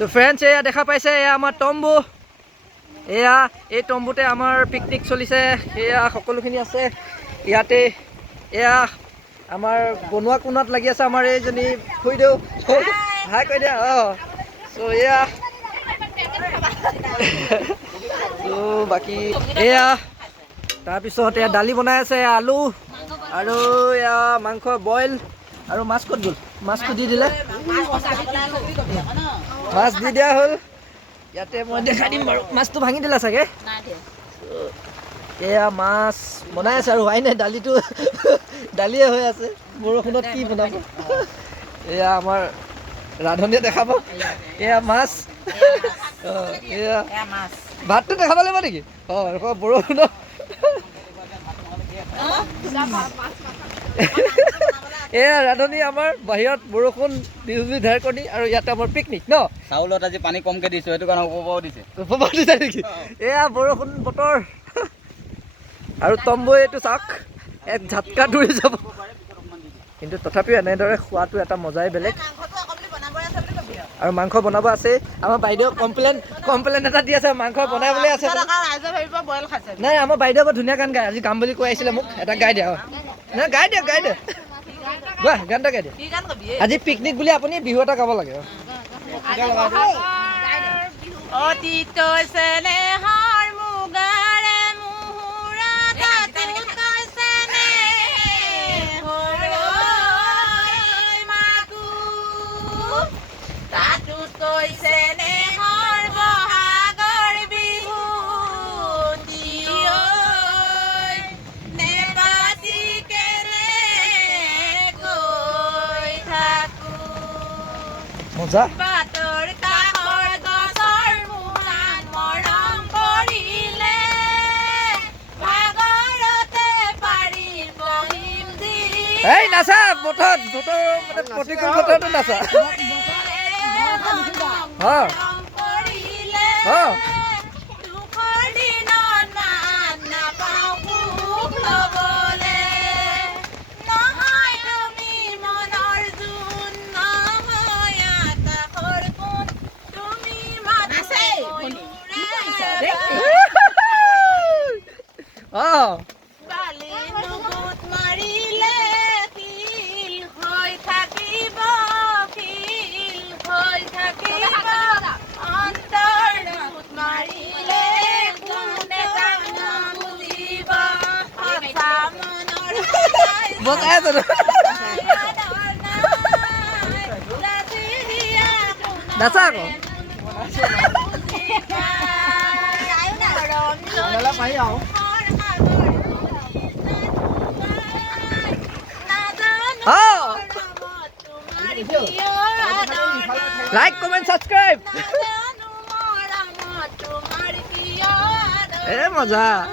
তো ফ্ৰেণ্ডছ এয়া দেখা পাইছে এয়া আমাৰ তম্বু এয়া এই তম্বুতে আমাৰ পিকনিক চলিছে এয়া সকলোখিনি আছে ইয়াতে এয়া আমাৰ বনোৱা কোণাত লাগি আছে আমাৰ এইজনী খুইদেউ হাই কৈ দিয়া চ' এয়া চ' বাকী এয়া তাৰপিছত এয়া দালি বনাই আছে আলু আৰু এয়া মাংস বইল আৰু মাছ ক'ত গ'ল মাছটো দি দিলে মাছ দি দিয়া হ'ল ইয়াতে মই দেখাই দিম বাৰু মাছটো ভাঙি দিলা চাগে এয়া মাছ বনাই আছে আৰু হোৱাই নাই দালিটো দালিয়ে হৈ আছে বৰষুণত কি বনাব এয়া আমাৰ ৰান্ধনীয়ে দেখাব এয়া মাছ এয়া ভাতটো দেখাব লাগিব নেকি বৰষুণত এয়া ৰান্ধনী আমাৰ বাহিৰত বৰষুণ বিজুলী ঢেৰেকনি আৰু ইয়াতে আমাৰ পিকনিক ন চাউলত আজি পানী কমকে দিছো সেইটো কাৰণে উপবাস দিছে নেকি এয়া বৰষুণ বতৰ আৰু তম্বু এইটো চাওক এক ঝাটকা দৌৰি যাব কিন্তু তথাপিও এনেদৰে খোৱাটো এটা মজাই বেলেগ আৰু মাংস বনাব আছে আমাৰ বাইদেউ কমপ্লেইন এটা দি আছে মাংস বনাবলৈ আছে নাই আমাৰ বাইদেউ বৰ ধুনীয়া গান গায় আজি গাম বুলি কৈ আহিছিলে মোক এটা গাই দিয়া নাই গাই দিয়া গোৱা গান এটা গাই দিয়া আজি পিকনিক বুলি আপুনি বিহু এটা গাব লাগে মজা এই নাচা বতৰ মানে প্ৰতিকূল বতৰটো নাচা নাচা আকৌ লাইক কমেন্ট সাবস্ক্ৰাইব এ মজা